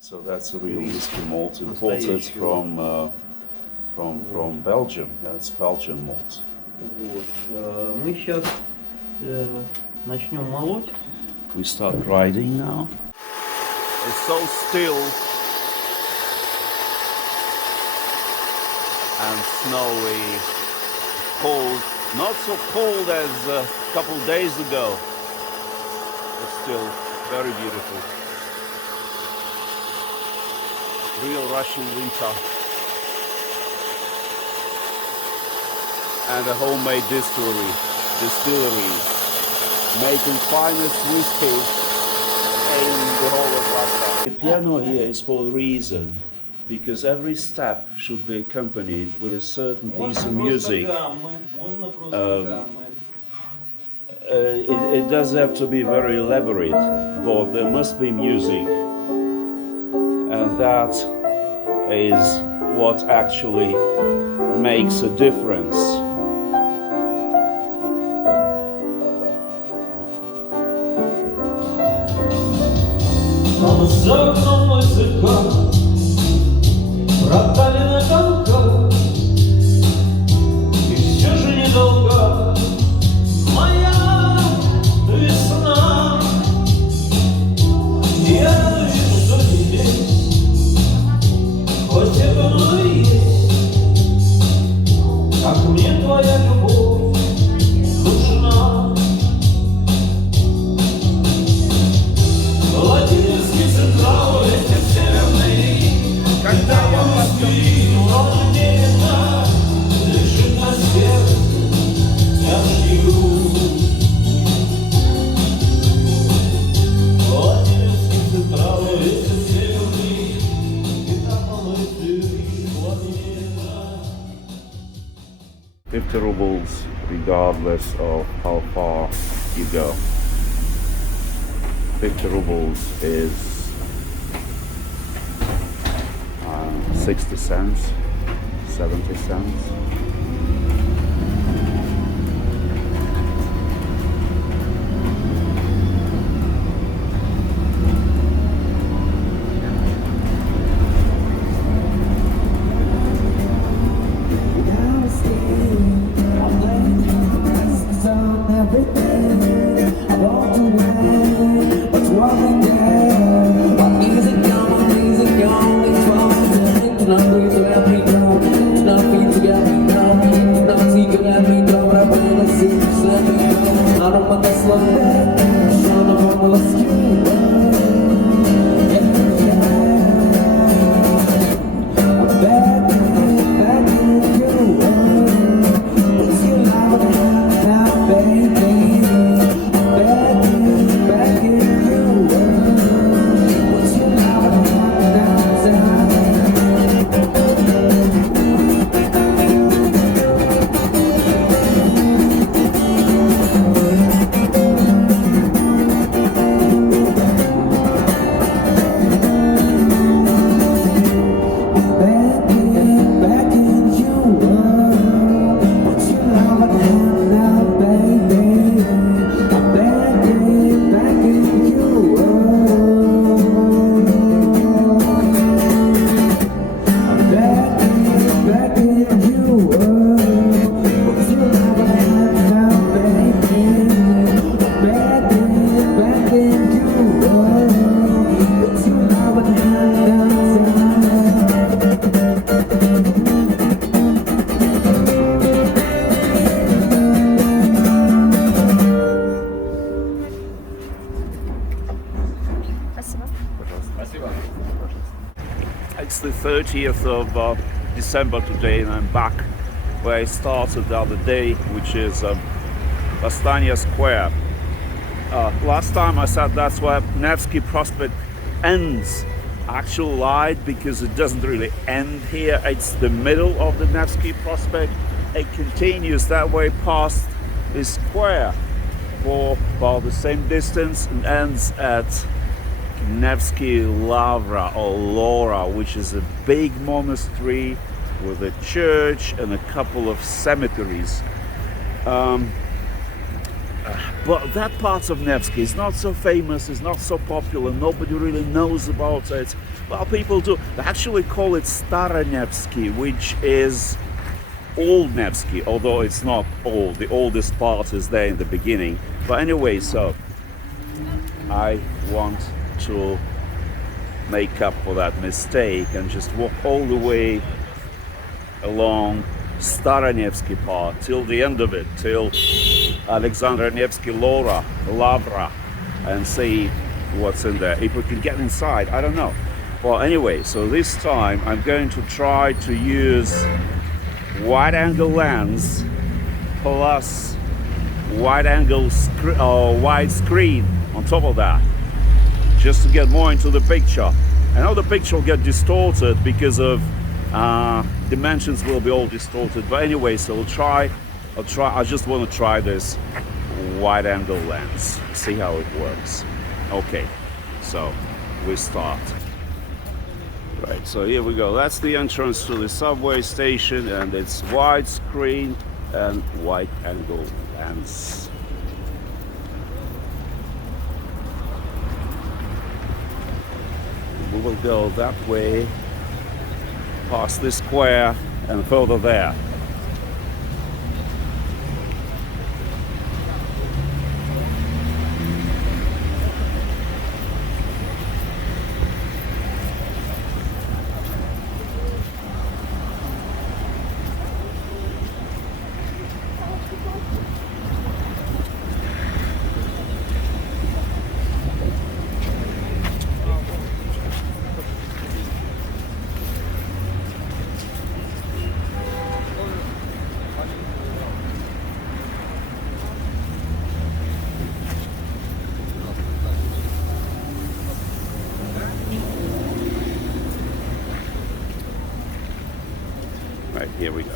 So that's a real whiskey malt imported from Belgium. That's Belgian malt. Вот. Мы сейчас начнем молоть. We start grinding now. It's so still and snowy, cold. Not so cold as a couple days ago, but still very beautiful. Real Russian winter. And a homemade distillery, making finest whiskey in the whole of Russia. The piano here is for a reason, because every step should be accompanied with a certain piece of music. It doesn't have to be very elaborate, but there must be music. And that is what actually makes a difference. За окном мой цикад, проталина конка, и все же недолго моя весна. Я надеюсь, что здесь хоть это и есть, как мне твоя любовь нужна. Владимирский Централ, ветер северный, когда я воспью, он медленно лежит на сердце тяжкий груз. Владимирский Централ, ветер северный, и так малый Владимирна. 50 rubles regardless of how far you go. 50 rubles is 60 cents, 70 cents. It's the 30th of December today, and I'm back where I started the other day, which is Vosstanya Square. Last time I said that's where Nevsky Prospect ends. Actual lied, because it doesn't really end here. It's the middle of the Nevsky Prospect. It continues that way past the square for about the same distance and ends at Nevsky Lavra or Laura, which is a big monastery with a church and a couple of cemeteries. But that part of Nevsky is not so famous, it's not so popular, nobody really knows about it. Well, people do. They actually call it Staro Nevsky, which is Old Nevsky, although it's not old. The oldest part is there in the beginning. But anyway, so I want to make up for that mistake and just walk all the way along Staro Nevsky part till the end of it, till Alexander Nevsky Lavra, and see what's in there. If we can get inside, I don't know. Well, anyway, so this time I'm going to try to use wide angle lens plus wide angle wide screen on top of that, just to get more into the picture. I know the picture will get distorted because of dimensions will be all distorted, but anyway, so I just want to try this wide angle lens, see how it works. Okay, so we start. Right, so here we go. That's the entrance to the subway station, and it's widescreen and wide angle lens. We will go that way, past this square, and further there. Right, here we go.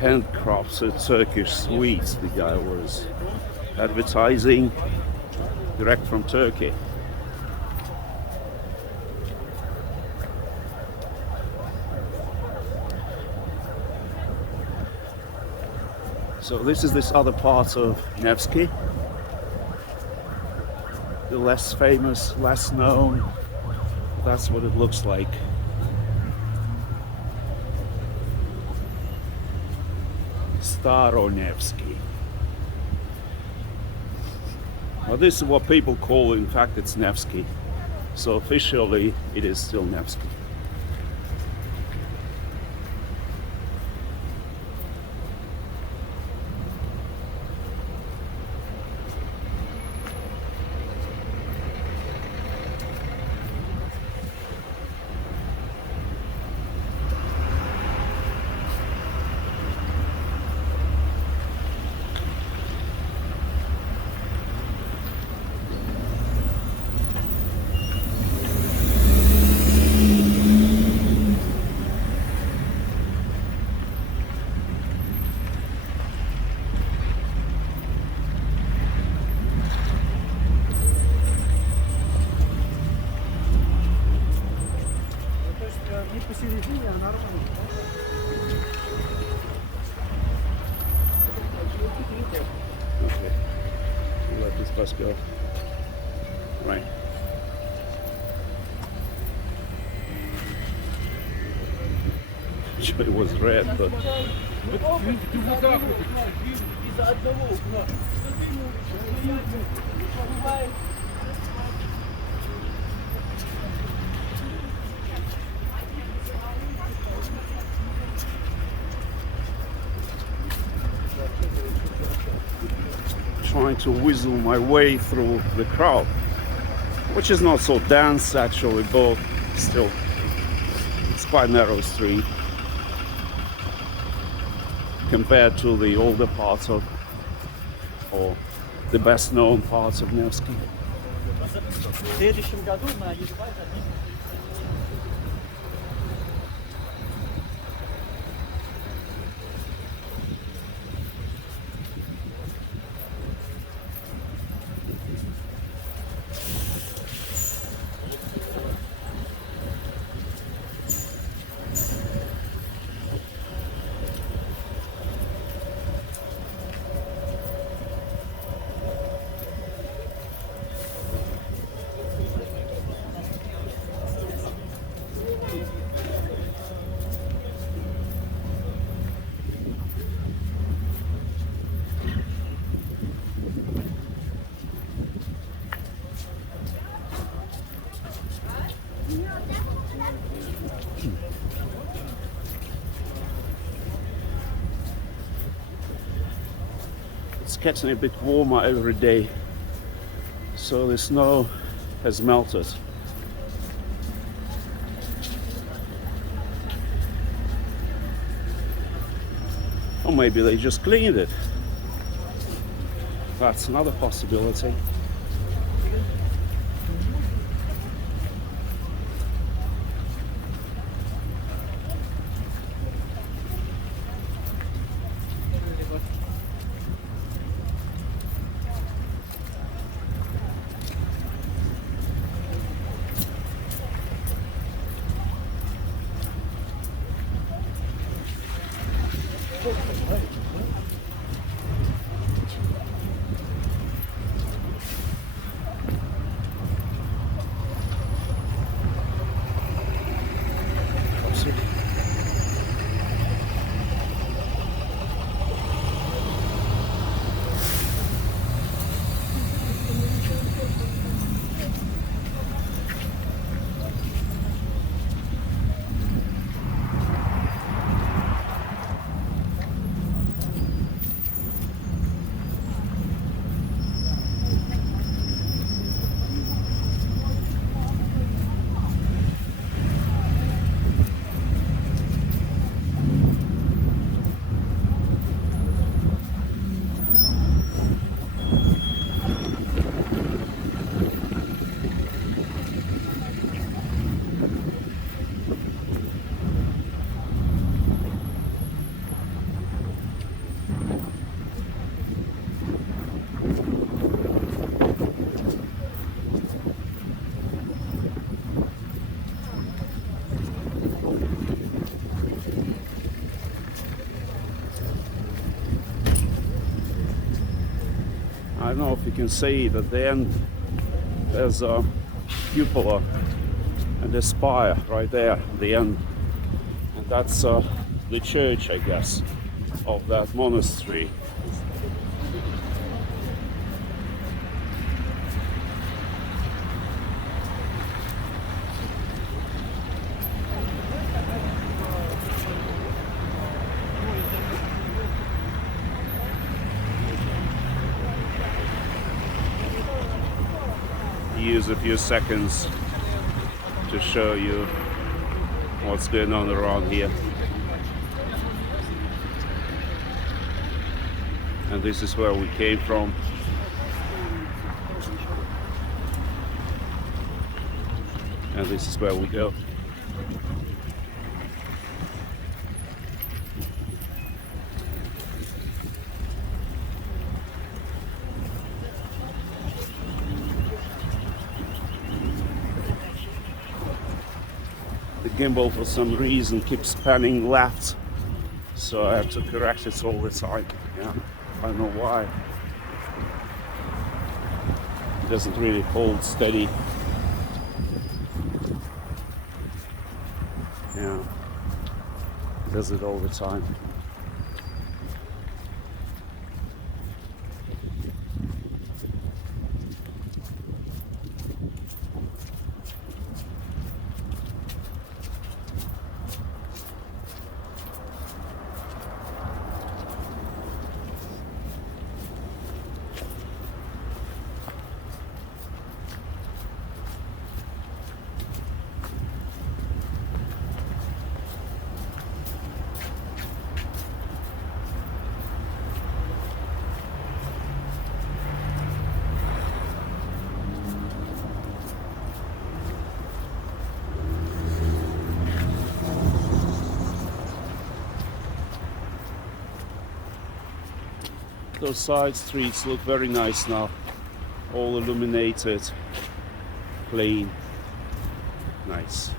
Handcrafted Turkish sweets the guy was advertising direct from Turkey. So this is this other part of Nevsky, the less famous, less known. That's what it looks like. Staro Nevsky. Well, this is what people call, in fact, it's Nevsky. So officially, it is still Nevsky. Let's go. Right. It was red, but trying to whistle my way through the crowd, which is not so dense actually, but still it's quite narrow street compared to the older parts of, or the best known parts of Nevsky. В следующем году на Ю-2 It's getting a bit warmer every day, so the snow has melted. Or maybe they just cleaned it. That's another possibility. I don't know if you can see it at the end, there's a cupola and a spire right there at the end, and that's the church, I guess, of that monastery. Use a few seconds to show you what's going on around here. And this is where we came from. And this is where we go. The gimbal for some reason keeps panning left, so I have to correct it all the time. Yeah, I don't know why. doesn't really hold steady. Yeah, it does it all the time. Those side streets look very nice now, all illuminated, clean, nice.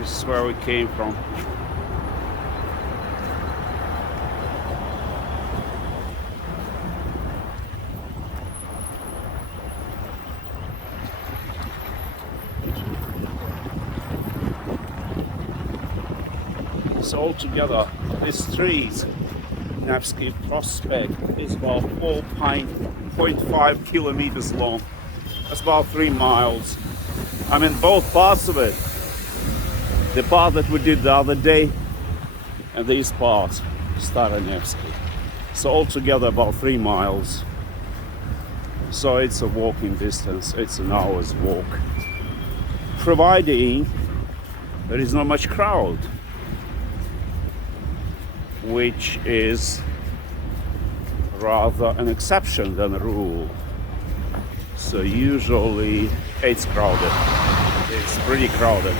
This is where we came from. So altogether, this street, Nevsky Prospect, is about 4.5 kilometers long. That's about 3 miles. I mean, both parts of it. The part that we did the other day and this part, Staro Nevsky. So altogether about 3 miles. So it's a walking distance, it's an hour's walk. Providing there is not much crowd, which is rather an exception than a rule. So usually it's crowded. It's pretty crowded.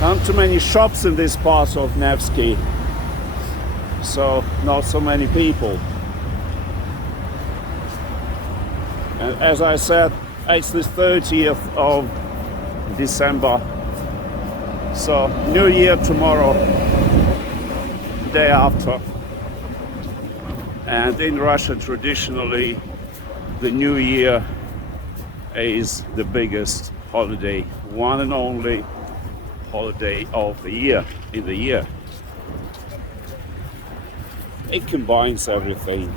Not too many shops in this part of Nevsky, so not so many people. And as I said, it's the 30th of December. So New Year tomorrow, day after. And in Russia, traditionally, the New Year is the biggest holiday, one and only holiday of the year, in the year. It combines everything.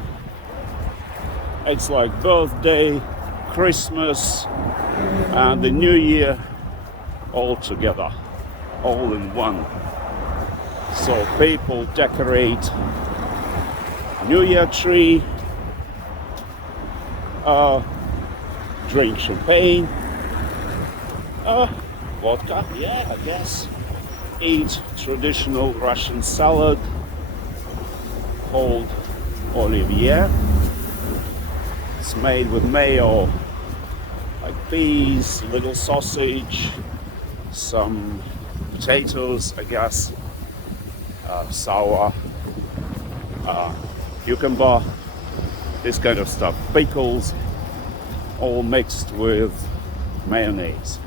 It's like birthday, Christmas, and the New Year all together, all in one. So people decorate New Year tree, drink champagne, vodka, yeah, I guess. Eat traditional Russian salad called olivier. It's made with mayo, like peas, little sausage, some potatoes, I guess, sour, cucumber, this kind of stuff, pickles, all mixed with mayonnaise.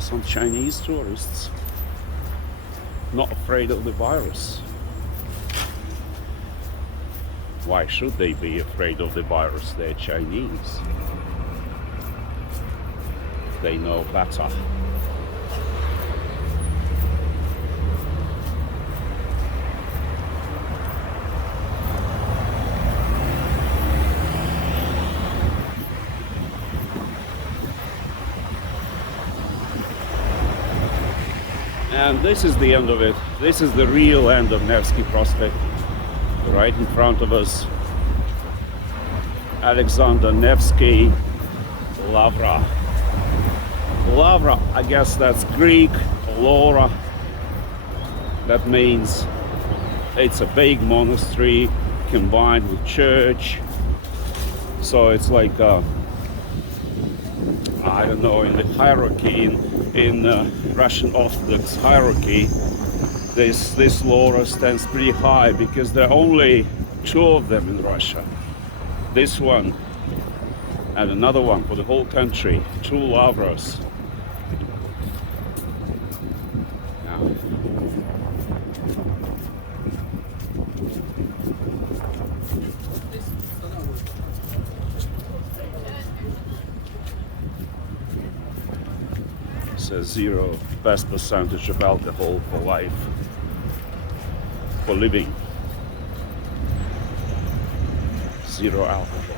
Some Chinese tourists not afraid of the virus. Why should they be afraid of the virus? They're Chinese. They know better. And this is the end of it. This is the real end of Nevsky Prospect. Right in front of us, Alexander Nevsky Lavra. Lavra, I guess that's Greek, Laura. That means it's a big monastery combined with church. So it's like, I don't know, in the hierarchy, in Russian Orthodox hierarchy, this Laura stands pretty high because there are only 2 of them in Russia. This one and another one for the whole country. 2 Lavras. Now, says 0 best percentage of alcohol for life, for living. 0 alcohol.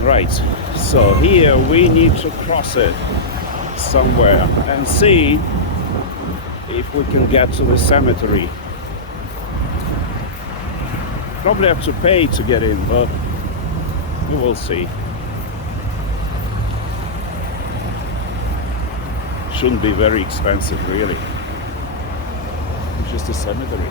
Right, so here we need to cross it somewhere and see if we can get to the cemetery. Probably have to pay to get in, but we will see. Shouldn't be very expensive, really. Just a cemetery.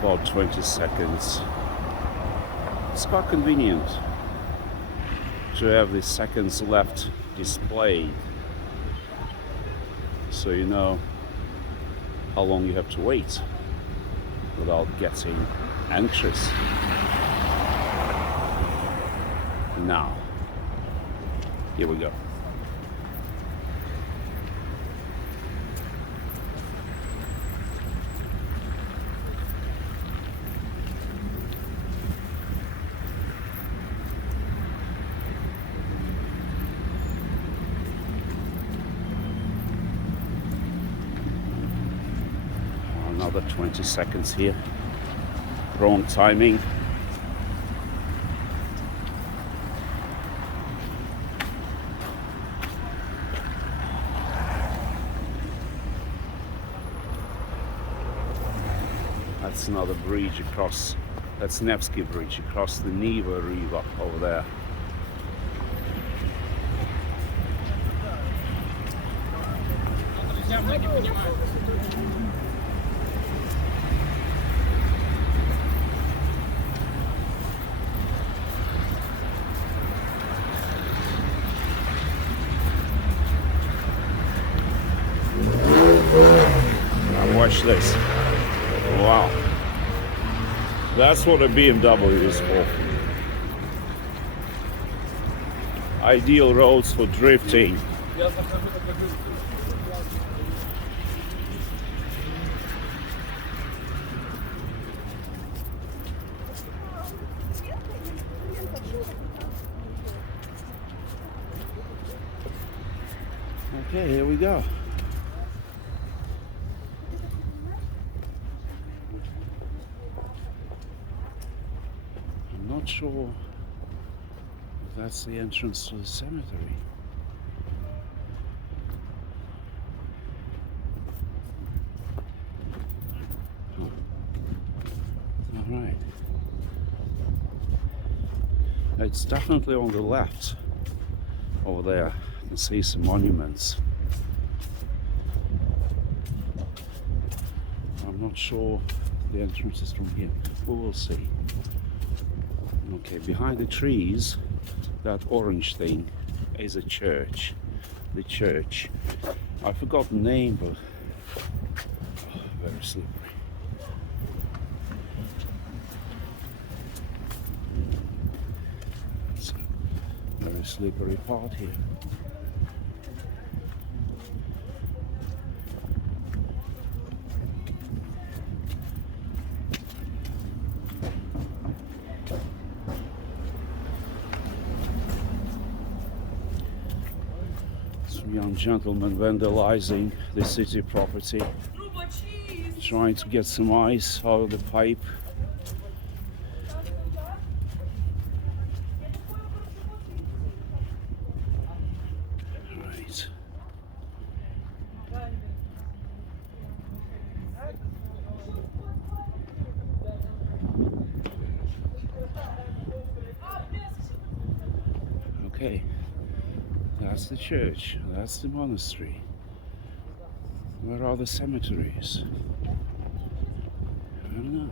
about 20 seconds. It's quite convenient to have the seconds left displayed, so you know how long you have to wait without getting anxious. Now, here we go. Another 20 seconds here. Wrong timing. That's another bridge across, that's Nevsky bridge across the Neva River over there. Now watch this. Wow. That's what a BMW is for. Ideal roads for drifting. Okay, here we go. I'm not sure if that's the entrance to the cemetery. All right. It's definitely on the left over there. You can see some monuments. I'm not sure the entrance is from here. We will see. Okay, behind the trees, that orange thing is a church. The church. I forgot the name, but very slippery. It's a very slippery part here. Young gentleman vandalizing the city property, trying to get some ice out of the pipe. Right. Okay. That's the church, that's the monastery. Where are the cemeteries? I don't know.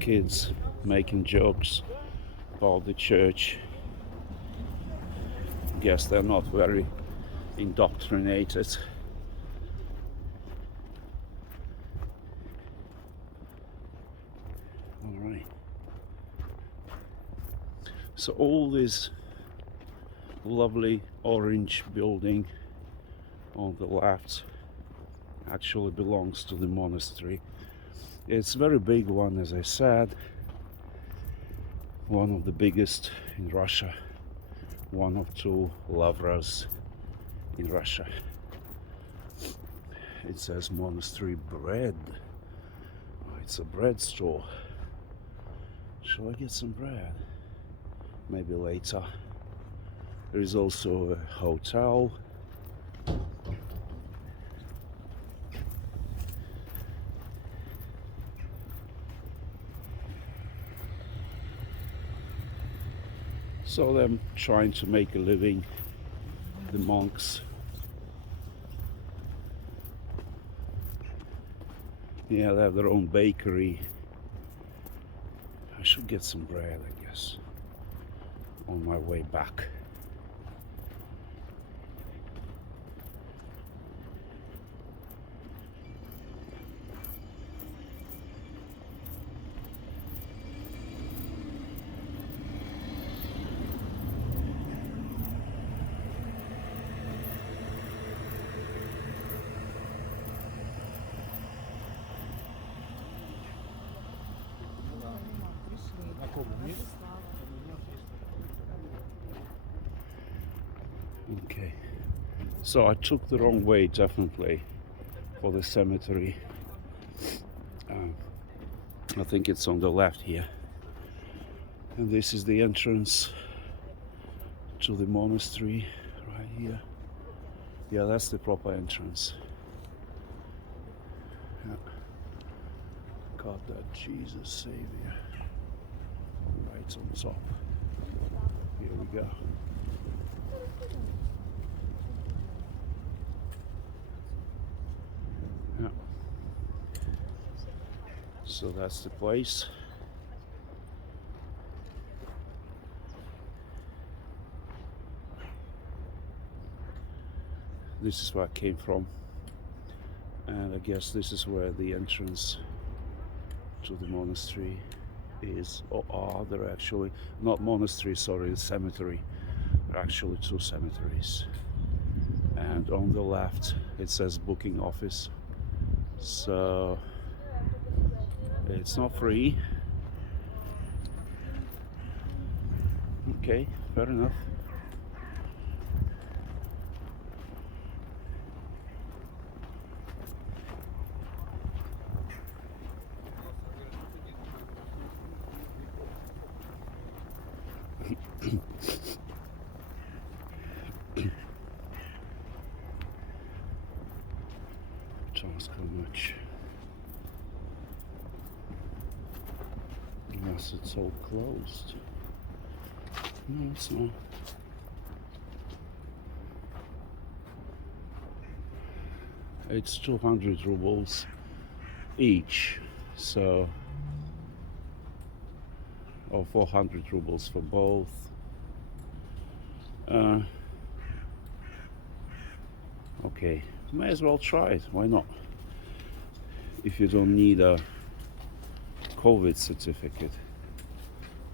Kids making jokes about the church. Guess they're not very indoctrinated. All right. So all this lovely orange building on the left actually belongs to the monastery. It's a very big one, as I said, one of the biggest in Russia, one of two lavras in Russia. It says monastery bread. Oh, it's a bread store. Shall I get some bread? Maybe later. There is also a hotel. So they're trying to make a living, the monks. Yeah, they have their own bakery. I should get some bread, I guess, on my way back. Okay, so I took the wrong way definitely for the cemetery. I think it's on the left here, and this is the entrance to the monastery right here. Yeah, that's the proper entrance. Yeah. Got that Jesus Savior right on top. Here we go. Yeah. So that's the place. This is where I came from, and I guess this is where the entrance to the monastery is. Or are there actually not monastery, sorry, cemetery. There are actually two cemeteries, and on the left it says booking office, so it's not free. Okay, fair enough. Ask how much. Unless it's all closed. No, it's not. It's 200 rubles each, so, or 400 rubles for both. Okay, may as well try it. Why not? If you don't need a COVID certificate,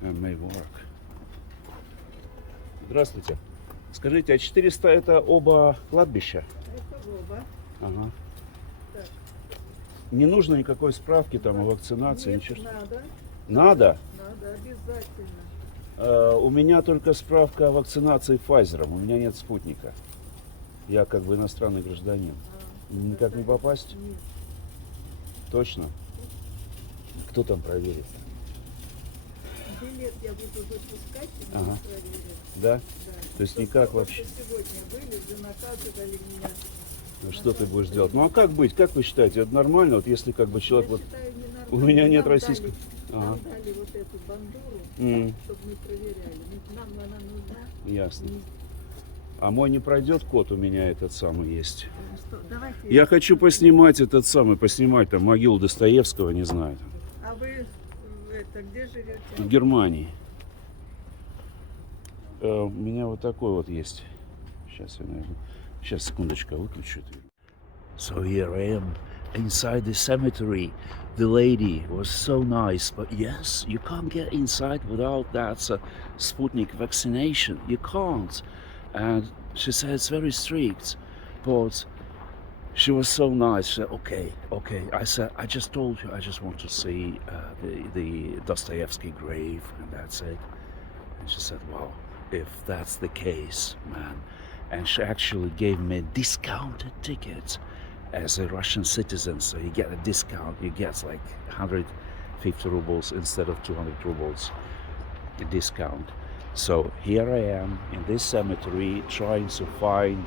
it may work. Здравствуйте. Скажите, а 400 это оба кладбища? Это оба. Ага. Так. Не нужно никакой справки там о вакцинации, Нет, ничего. надо. Надо? Надо, обязательно. У меня только справка о вакцинации Pfizer. У меня нет спутника. Я как бы иностранный гражданин. Никак не попасть? Нет. Точно? Кто там проверит? Билет я буду выпускать, и Ага. меня проверят. Да? Да. То есть Что никак только вообще? Сегодня были, вы наказывали меня. Ну, что ты будешь делать? Ну а как быть? Как вы считаете? Это нормально? Вот если как бы человек Я вот... считаю, ненормально. У меня нет Нам российского. дали- Нам дали вот эту бандуру, чтобы мы проверяли. Нам она нужна. Ясно. Не- А мой не пройдет код, у меня этот самый есть. Что, давайте. Я хочу поснимать этот самый, поснимать там могилу Достоевского, не знаю, там, А вы это, где живете? в Германии. У меня вот такой вот есть. Сейчас я, наверное, сейчас, секундочку, выключу это. So here I am inside the cemetery. The lady was so nice, but yes, you can't get inside without that Sputnik vaccination. You can't. And she said it's very strict, but she was so nice. She said, okay. I said, I just told you, I just want to see the Dostoevsky grave, and that's it. And she said, wow, if that's the case, man, and she actually gave me discounted tickets as a Russian citizen. So you get a discount, you get like 150 rubles instead of 200 rubles the discount. So here I am in this cemetery trying to find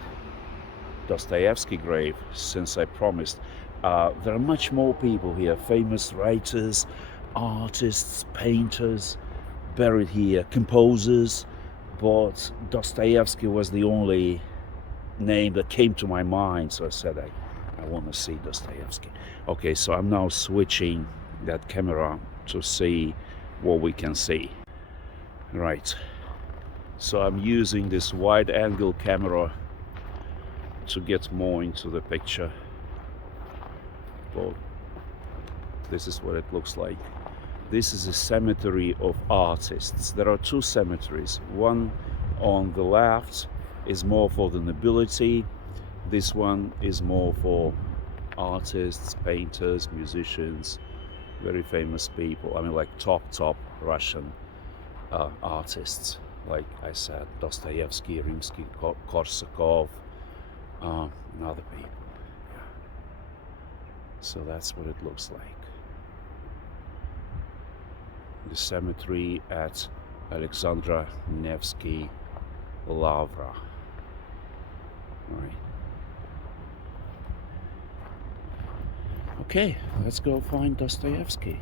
Dostoevsky grave, since I promised. There are much more people here, famous writers, artists, painters buried here, composers, but Dostoevsky was the only name that came to my mind, so I said I want to see Dostoevsky. Okay, so I'm now switching that camera to see what we can see. Right, so I'm using this wide angle camera to get more into the picture. But this is what it looks like. This is a cemetery of artists. There are two cemeteries. One on the left is more for the nobility. This one is more for artists, painters, musicians, very famous people. I mean, like top Russian artists. Like I said, Dostoevsky, Rimsky-Korsakov, and other people. Yeah. So that's what it looks like. The cemetery at Alexandra Nevsky Lavra. Right. Okay, let's go find Dostoevsky.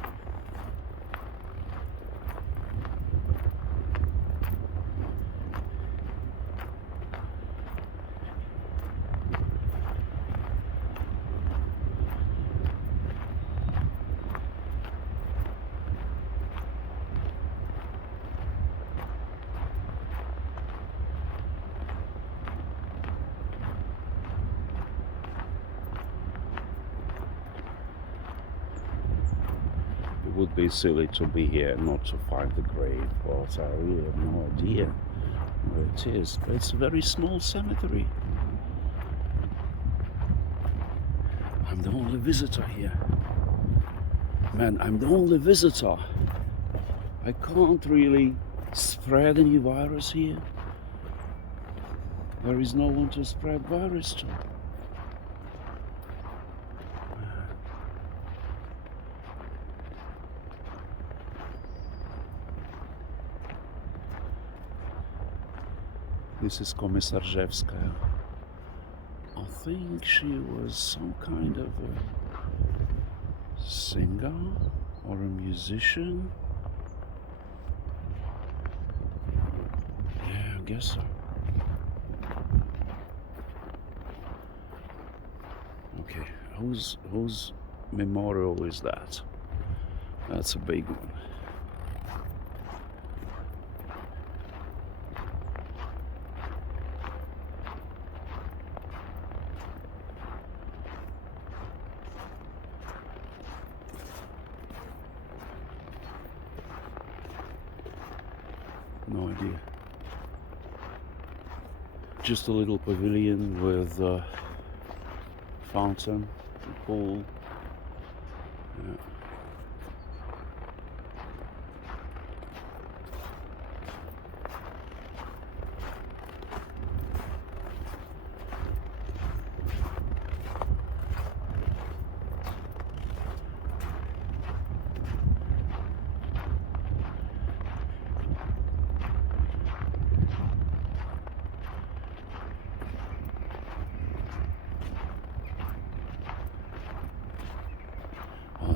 It would be silly to be here not to find the grave, but I really have no idea where it is. But it's a very small cemetery. I'm the only visitor here. Man, I'm the only visitor. I can't really spread any virus here. There is no one to spread virus to. This is Komissarzewska. I think she was some kind of a singer or a musician. Yeah, I guess so. Okay, whose memorial is that? That's a big one. No idea. Just a little pavilion with a fountain, a pool. Yeah.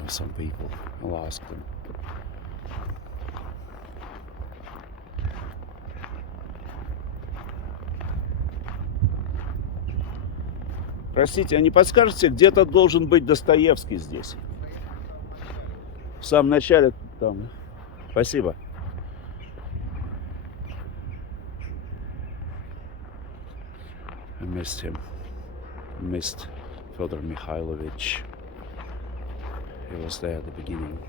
Some people, I'll ask them. Простите, а не подскажете, где-то должен быть Достоевский здесь? В самом начале там. Спасибо. I missed him. Missed Fyodor Mikhailovich. He was there at the beginning.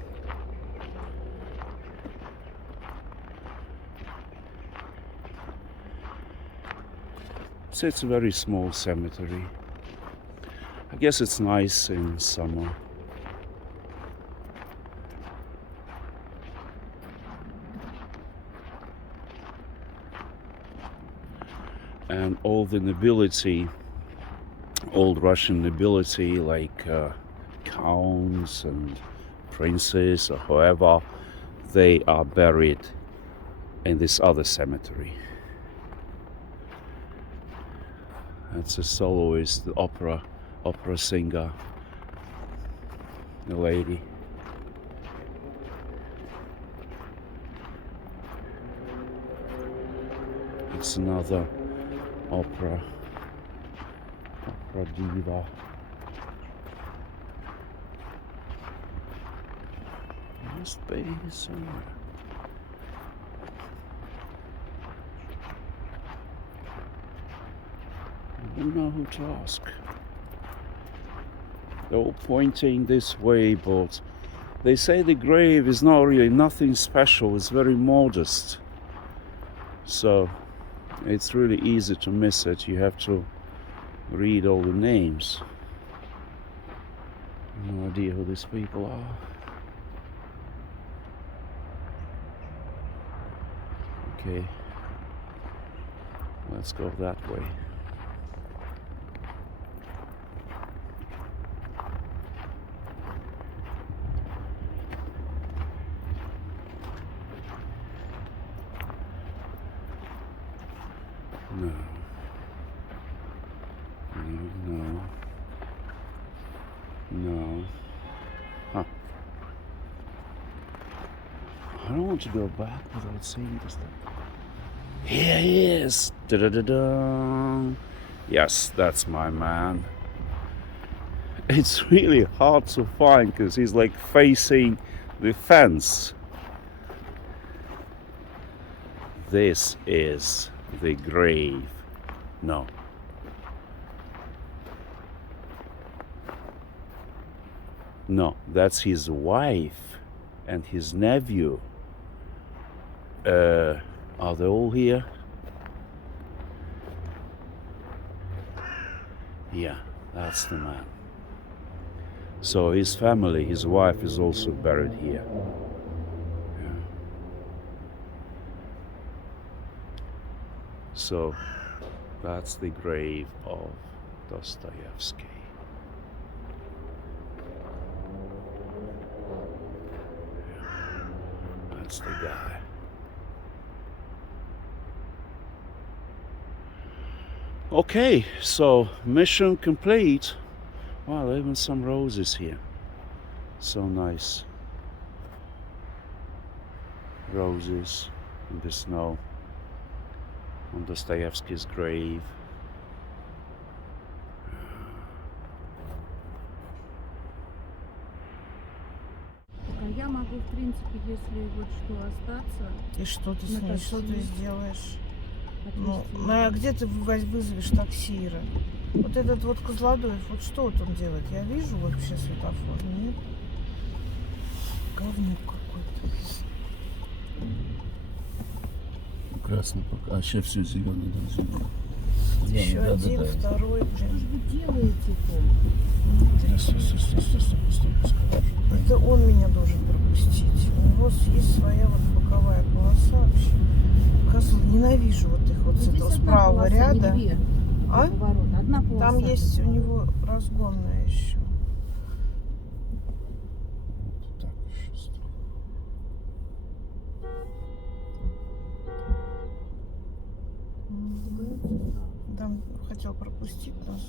So it's a very small cemetery. I guess it's nice in summer. And all the nobility, old Russian nobility, like counts and princes or whoever, they are buried in this other cemetery. That's a soloist, the opera singer, the lady. It's another opera diva. Must be somewhere. I don't know who to ask. They're all pointing this way, but they say the grave is not really nothing special, it's very modest. So it's really easy to miss it. You have to read all the names. No idea who these people are. Okay, let's go that way. No. No. Huh. I don't want to go back without seeing this thing. Here he is! Da-da-da-da! Yes, that's my man. It's really hard to find because he's like facing the fence. This is the grave. No. No, that's his wife and his nephew. Are they all here? Yeah, that's the man. So his family, his wife is also buried here. Yeah. So that's the grave of Dostoevsky. That's the guy. Okay, so mission complete. Wow, even some roses here. So nice. Roses in the snow on Dostoevsky's grave. А я могу, в принципе, если вот что остаться, И что ты с на ней, такси. что ты сделаешь? Ну, отвезти. а где ты вызовешь такси, Ира? Вот этот вот Козлодоев, вот что вот он делает? Я вижу вообще светофор, нет? Говнюк какой-то. Красный пока. А сейчас все зеленый, да, зеленый. Еще Да, один, да, да. второй, Что блин. же вы делаете-то? Стой. Это он меня должен пропустить. У него есть своя вот боковая полоса вообще. Козл, ненавижу вот их вот с Здесь этого одна справа полоса, ряда. не две А? поворота. Одна полоса. Там есть у него разгонная еще. Так, сейчас. Там хотел пропустить нас.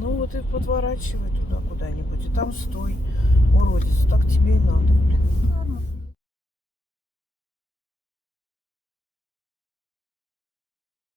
Ну вот и подворачивай туда куда-нибудь. И там стой, уродец. Так тебе и надо, блин.